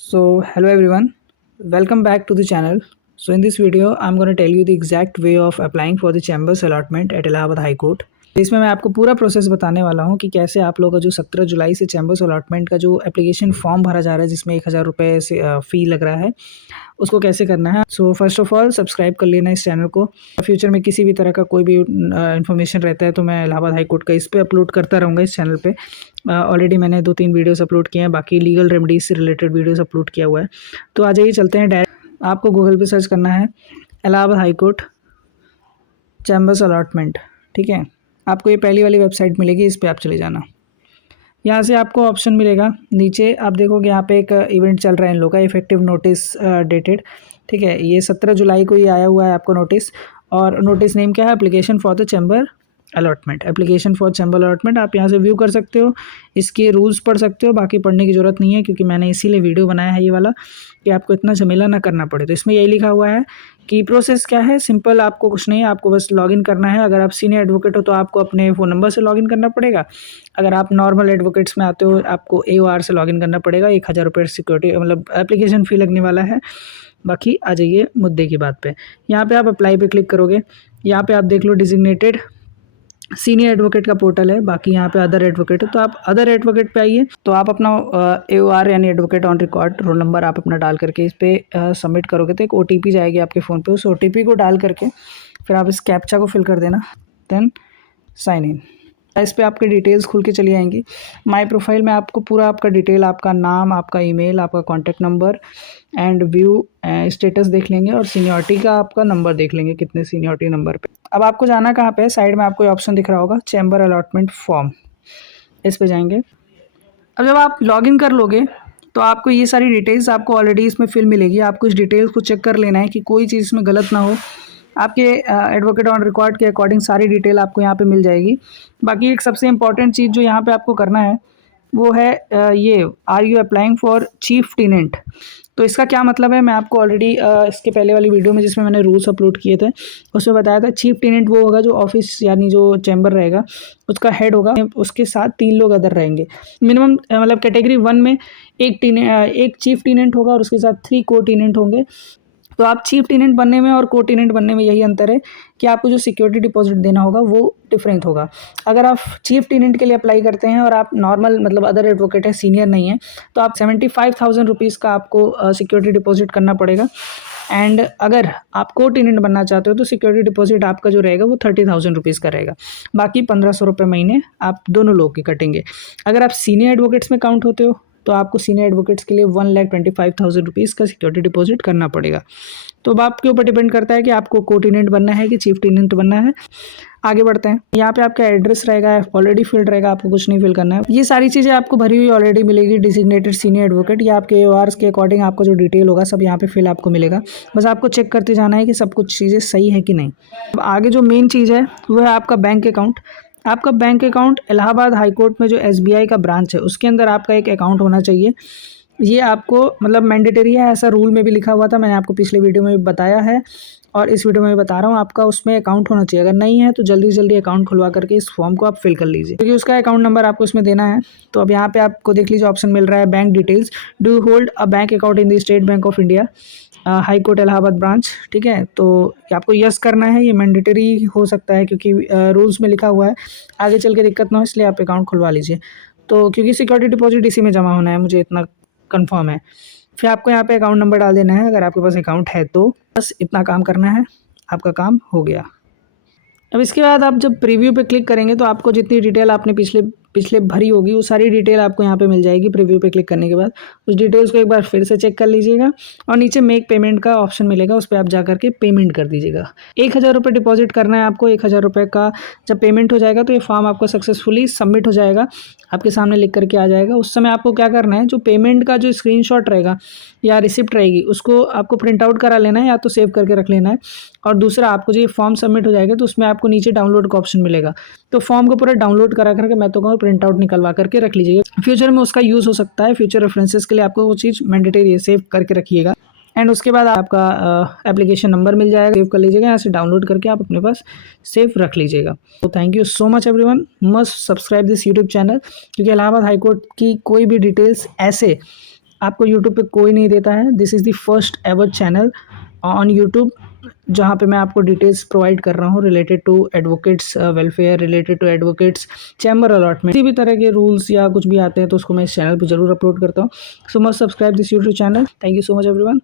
So hello everyone, welcome back to the channel. So in this video I'm going to tell you the exact way of applying for the chambers allotment at Allahabad High Court. इसमें मैं आपको पूरा process बताने वाला हूँ कि कैसे आप लोगों का जो 17 जुलाई से चैम्बर्स अलॉटमेंट का जो एप्लीकेशन फॉर्म भरा जा रहा है जिसमें 1000 रुपये से फ़ी लग रहा है उसको कैसे करना है। So first of all subscribe कर लेना इस चैनल को। फ्यूचर में किसी भी तरह का कोई भी इन्फॉर्मेशन रहता है तो मैं इलाहाबाद हाई कोर्ट का इस पर अपलोड करता रहूँगा इस चैनल पे। ऑलरेडी मैंने 2-3 वीडियोस अपलोड किए हैं, बाकी लीगल रेमेडीज से रिलेटेड वीडियोस अपलोड किया हुआ है। तो आ जाइए चलते हैं डायरेक्ट। आपको गूगल पे सर्च करना है Allahabad high court chambers allotment, ठीक है। आपको ये पहली वाली वेबसाइट मिलेगी, इस पर आप चले जाना। यहाँ से आपको ऑप्शन मिलेगा, नीचे आप देखोगे यहाँ पे एक इवेंट चल रहा है इन लोगों का, इफेक्टिव नोटिस डेटेड, ठीक है। ये 17 जुलाई को ये आया हुआ है आपको नोटिस, और नोटिस नेम क्या है, application for the chamber allotment. Application for chamber allotment आप यहाँ से व्यू कर सकते हो, इसके रूल्स पढ़ सकते हो। बाकी पढ़ने की ज़रूरत नहीं है क्योंकि मैंने इसीलिए वीडियो बनाया है ये वाला कि आपको इतना झमेला ना करना पड़े। तो इसमें यही लिखा हुआ है कि प्रोसेस क्या है, सिंपल, आपको कुछ नहीं है, आपको बस लॉगिन करना है। अगर आप सीनियर एडवोकेट हो तो आपको अपने फ़ोन नंबर से लॉगिन करना पड़ेगा। अगर आप नॉर्मल एडवोकेट्स में आते हो आपको AOR से लॉगिन करना पड़ेगा। 1000 रुपये सिक्योरिटी मतलब एप्लीकेशन फ़ी लगने वाला है। बाकी आ जाइए मुद्दे की बात पे। यहाँ पे आप अप्लाई पे क्लिक करोगे, यहाँ पे आप देख लो डिजिग्नेटेड सीनियर एडवोकेट का पोर्टल है। बाकी यहाँ पे अदर एडवोकेट है, तो आप अदर एडवोकेट पे आइए। तो आप अपना AOR यानी advocate on record roll number आप अपना डाल करके इस पर सबमिट करोगे तो एक OTP जाएगी आपके फ़ोन पे। उस OTP को डाल करके फिर आप इस कैप्चा को फिल कर देना, देन साइन इन। इस पे आपके डिटेल्स खुल के चली आएंगी। माय प्रोफाइल में आपको पूरा आपका डिटेल, आपका नाम, आपका ईमेल, आपका contact number and view status देख लेंगे, और सीनियरिटी का आपका नंबर देख लेंगे, कितने सीनियरिटी नंबर पे। अब आपको जाना कहाँ पे है, साइड में आपको ऑप्शन दिख रहा होगा चैम्बर अलॉटमेंट फॉर्म, इस पे जाएंगे। अब जब आप लॉगिन कर लोगे तो आपको ये सारी डिटेल्स आपको ऑलरेडी इसमें फिल मिलेगी। आपको इस डिटेल्स को चेक कर लेना है कि कोई चीज़ इसमें गलत ना हो। आपके एडवोकेट ऑन रिकॉर्ड के अकॉर्डिंग सारी डिटेल आपको यहाँ पे मिल जाएगी। बाकी एक सबसे इम्पॉर्टेंट चीज़ जो यहाँ पे आपको करना है वो है ये, are you applying for chief tenant. तो इसका क्या मतलब है, मैं आपको ऑलरेडी इसके पहले वाली वीडियो में जिसमें मैंने रूल्स अपलोड किए थे उसमें बताया था। चीफ टेनेंट वो होगा जो ऑफिस यानी जो चैम्बर रहेगा उसका हेड होगा, उसके साथ 3 लोग अदर रहेंगे। मिनिमम मतलब कैटेगरी 1 में एक चीफ टेनेंट होगा और उसके साथ 3 को टेनेंट होंगे। तो आप चीफ टेनेंट बनने में और को टेनेंट बनने में यही अंतर है कि आपको जो सिक्योरिटी डिपॉजिट देना होगा वो डिफरेंट होगा। अगर आप चीफ टेनेंट के लिए अप्लाई करते हैं और आप नॉर्मल मतलब अदर एडवोकेट है, सीनियर नहीं है, तो आप 75,000 रुपीज़ का आपको सिक्योरिटी डिपॉजिट करना पड़ेगा। एंड अगर आप को टेनेंट बनना चाहते हो तो सिक्योरिटी डिपॉजिट आपका जो रहेगा वो 30,000 रुपीज़ का रहेगा। बाकी 1500 रुपये महीने आप दोनों लोग के कटेंगे। अगर आप सीनियर एडवोकेट्स में काउंट होते हो तो आपको सीनियर एडवोकेट्स के लिए 1,25,000 रुपीज़ का सिक्योरिटी डिपॉजिट करना पड़ेगा। तो अब आपके ऊपर डिपेंड करता है कि आपको को टेनेंट बनना है कि चीफ टेनेंट बनना है। आगे बढ़ते हैं। यहाँ पे आपका एड्रेस रहेगा, ऑलरेडी फिल्ड रहेगा, आपको कुछ नहीं फिल करना है। ये सारी चीज़ें आपको भरी हुई ऑलरेडी मिलेगी। डिजिग्नेटेड सीनियर एडवोकेट या आपके AORs के अकॉर्डिंग आपका जो डिटेल होगा सब यहाँ पे फिल आपको मिलेगा। बस आपको चेक करते जाना है कि सब कुछ चीज़ें सही है कि नहीं। अब आगे जो मेन चीज़ है वो है आपका बैंक अकाउंट। आपका bank account Allahabad high court में जो SBI का ब्रांच है उसके अंदर आपका एक अकाउंट होना चाहिए। ये आपको मतलब मैंडेटरी है, ऐसा रूल में भी लिखा हुआ था, मैंने आपको पिछले वीडियो में भी बताया है और इस वीडियो में भी बता रहा हूँ। आपका उसमें अकाउंट होना चाहिए। अगर नहीं है तो जल्दी से जल्दी अकाउंट खुलवा करके इस फॉर्म को आप फिल कर लीजिए, क्योंकि उसका अकाउंट नंबर आपको इसमें देना है। तो अब यहाँ पे आपको देख लीजिए ऑप्शन मिल रहा है bank details, do you hold a bank account in the state bank of India high court Allahabad branch, ठीक है। तो आपको यस करना है, ये मैंडेटरी हो सकता है क्योंकि रूल्स में लिखा हुआ है। आगे चल के दिक्कत ना हो इसलिए आप अकाउंट खुलवा लीजिए। तो क्योंकि सिक्योरिटी डिपॉजिट इसी में जमा होना है, मुझे इतना कंफर्म है। फिर आपको यहाँ पे अकाउंट नंबर डाल देना है अगर आपके पास अकाउंट है तो। बस इतना काम करना है, आपका काम हो गया। अब इसके बाद आप जब प्रीव्यू पे क्लिक करेंगे तो आपको जितनी डिटेल आपने पिछले भरी होगी वो सारी डिटेल आपको यहाँ पे मिल जाएगी। प्रीव्यू पे क्लिक करने के बाद उस डिटेल्स को एक बार फिर से चेक कर लीजिएगा और नीचे मेक पेमेंट का ऑप्शन मिलेगा, उस पर आप जा करके पेमेंट कर दीजिएगा। 1000 रुपये डिपॉजिट करना है आपको। 1000 रुपये का जब पेमेंट हो जाएगा तो ये फॉर्म आपका सक्सेसफुली सबमिट हो जाएगा, आपके सामने लिख करके आ जाएगा। उस समय आपको क्या करना है, जो पेमेंट का जो स्क्रीनशॉट रहेगा या रिसिप्ट रहेगी उसको आपको प्रिंट आउट करा लेना है या तो सेव करके रख लेना है। और दूसरा, आपको जो ये फॉर्म सबमिट हो जाएगा तो उसमें आपको नीचे डाउनलोड का ऑप्शन मिलेगा, तो फॉर्म को पूरा डाउनलोड करा करके मैं तो कहूँ प्रिंट आउट निकलवा करके रख लीजिएगा। फ्यूचर में उसका यूज़ हो सकता है, फ्यूचर रेफरेंसेस के लिए आपको वो चीज़ मैंडेटरी है, सेव करके रखिएगा। एंड उसके बाद आपका एप्लीकेशन नंबर मिल जाएगा, सेव कर लीजिएगा, यहाँ से डाउनलोड करके आप अपने पास सेव रख लीजिएगा। तो thank you so much everyone, must subscribe this YouTube channel, क्योंकि इलाहाबाद हाई कोर्ट की कोई भी डिटेल्स ऐसे आपको यूट्यूब पे कोई नहीं देता है। This is the first ever channel on YouTube जहाँ पे मैं आपको डिटेल्स प्रोवाइड कर रहा हूँ related to advocates welfare, related to advocates chamber allotment, किसी भी तरह के रूल्स या कुछ भी आते हैं तो उसको मैं इस चैनल पे ज़रूर अपलोड करता हूँ। सो must subscribe this YouTube channel. Thank you so much everyone.